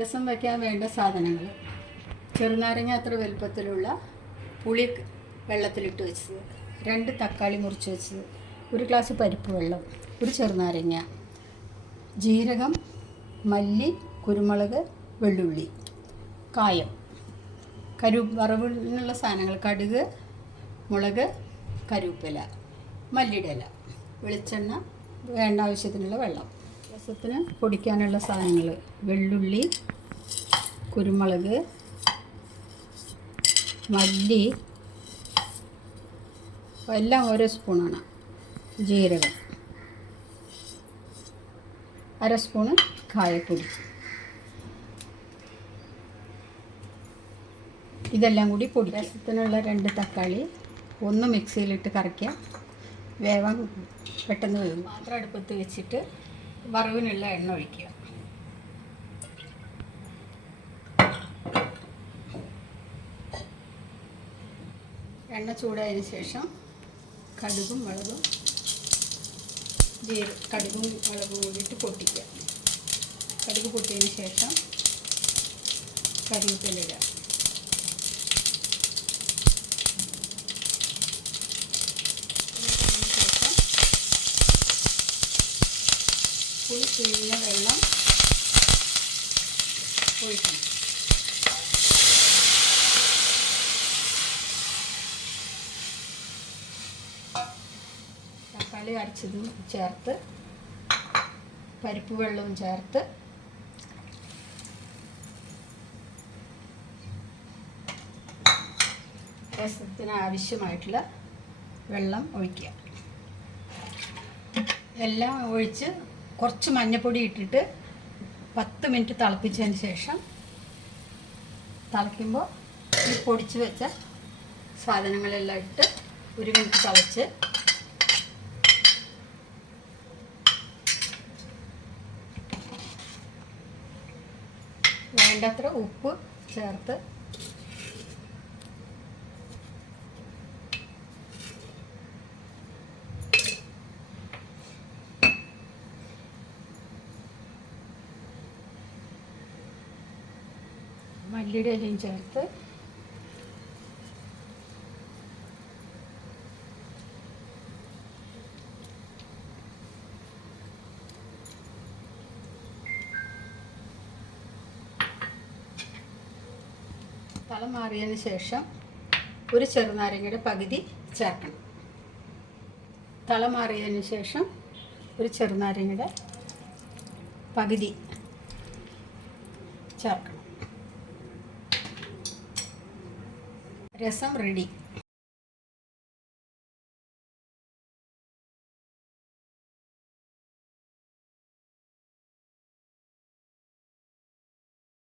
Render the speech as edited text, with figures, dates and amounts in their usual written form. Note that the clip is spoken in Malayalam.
രസം വയ്ക്കാൻ വേണ്ട സാധനങ്ങൾ: ചെറുനാരങ്ങ അത്ര വലുപ്പത്തിലുള്ള പുളി വെള്ളത്തിലിട്ട് വെച്ചത്, 2 തക്കാളി മുറിച്ച് വെച്ചത്, 1 ഗ്ലാസ് പരിപ്പ് വെള്ളം, 1 ചെറുനാരങ്ങ, ജീരകം, മല്ലി, കുരുമുളക്, വെള്ളുള്ളി, കായം, വറവിനുള്ള സാധനങ്ങൾ: കടുക്, മുളക്, കറിവേപ്പില, മല്ലിയുടെ ഇല, വെളിച്ചെണ്ണ, വേണ്ട ആവശ്യത്തിനുള്ള വെള്ളം. രസത്തിന് പൊടിക്കാനുള്ള സാധനങ്ങൾ: വെള്ളുള്ളി, കുരുമുളക്, മല്ലി, എല്ലാം ഓരോ സ്പൂണാണ്, ജീരകം, 1/2 സ്പൂണ് കായപ്പൊടി. ഇതെല്ലാം കൂടി പൊടി. രസത്തിനുള്ള 2 തക്കാളി ഒന്ന് മിക്സിയിലിട്ട് കറക്കുക. വേവാൻ പെട്ടെന്ന് വേവും. പാത്രം അടുപ്പത്ത് വെച്ചിട്ട് വറവിനുള്ള എണ്ണ ഒഴിക്കുക. എണ്ണ ചൂടായതിന് ശേഷം കടുകും മുളകും കൂടിയിട്ട് പൊട്ടിക്കുക. കടുക് പൊട്ടിയതിന് ശേഷം കറിവേപ്പില ഇടുക. പുളി പിഴിഞ്ഞ വെള്ളം ഒഴിക്കണം. തക്കാളി അരച്ചതും ചേർത്ത് പരിപ്പ് വെള്ളവും ചേർത്ത് രസത്തിന് ആവശ്യമായിട്ടുള്ള വെള്ളം ഒഴിക്കുക. എല്ലാം ഒഴിച്ച് കുറച്ച് മഞ്ഞൾപ്പൊടി ഇട്ടിട്ട് 10 മിനിറ്റ് തിളപ്പിച്ചതിന് ശേഷം തിളയ്ക്കുമ്പോൾ ഈ പൊടിച്ച് വെച്ച സാധനങ്ങളെല്ലാം ഇട്ട് 1 മിനിറ്റ് തിളച്ച് വേണ്ടത്ര ഉപ്പ് ചേർത്ത് മല്ലിയുടെ ഇലയും ചേർത്ത് തള മാറിയതിന് ശേഷം 1 ചെറുനാരങ്ങയുടെ പകുതി ചേർക്കണം. തള മാറിയതിന് ശേഷം 1 ചെറുനാരങ്ങയുടെ പകുതി ചേർക്കണം. രസം റെഡി.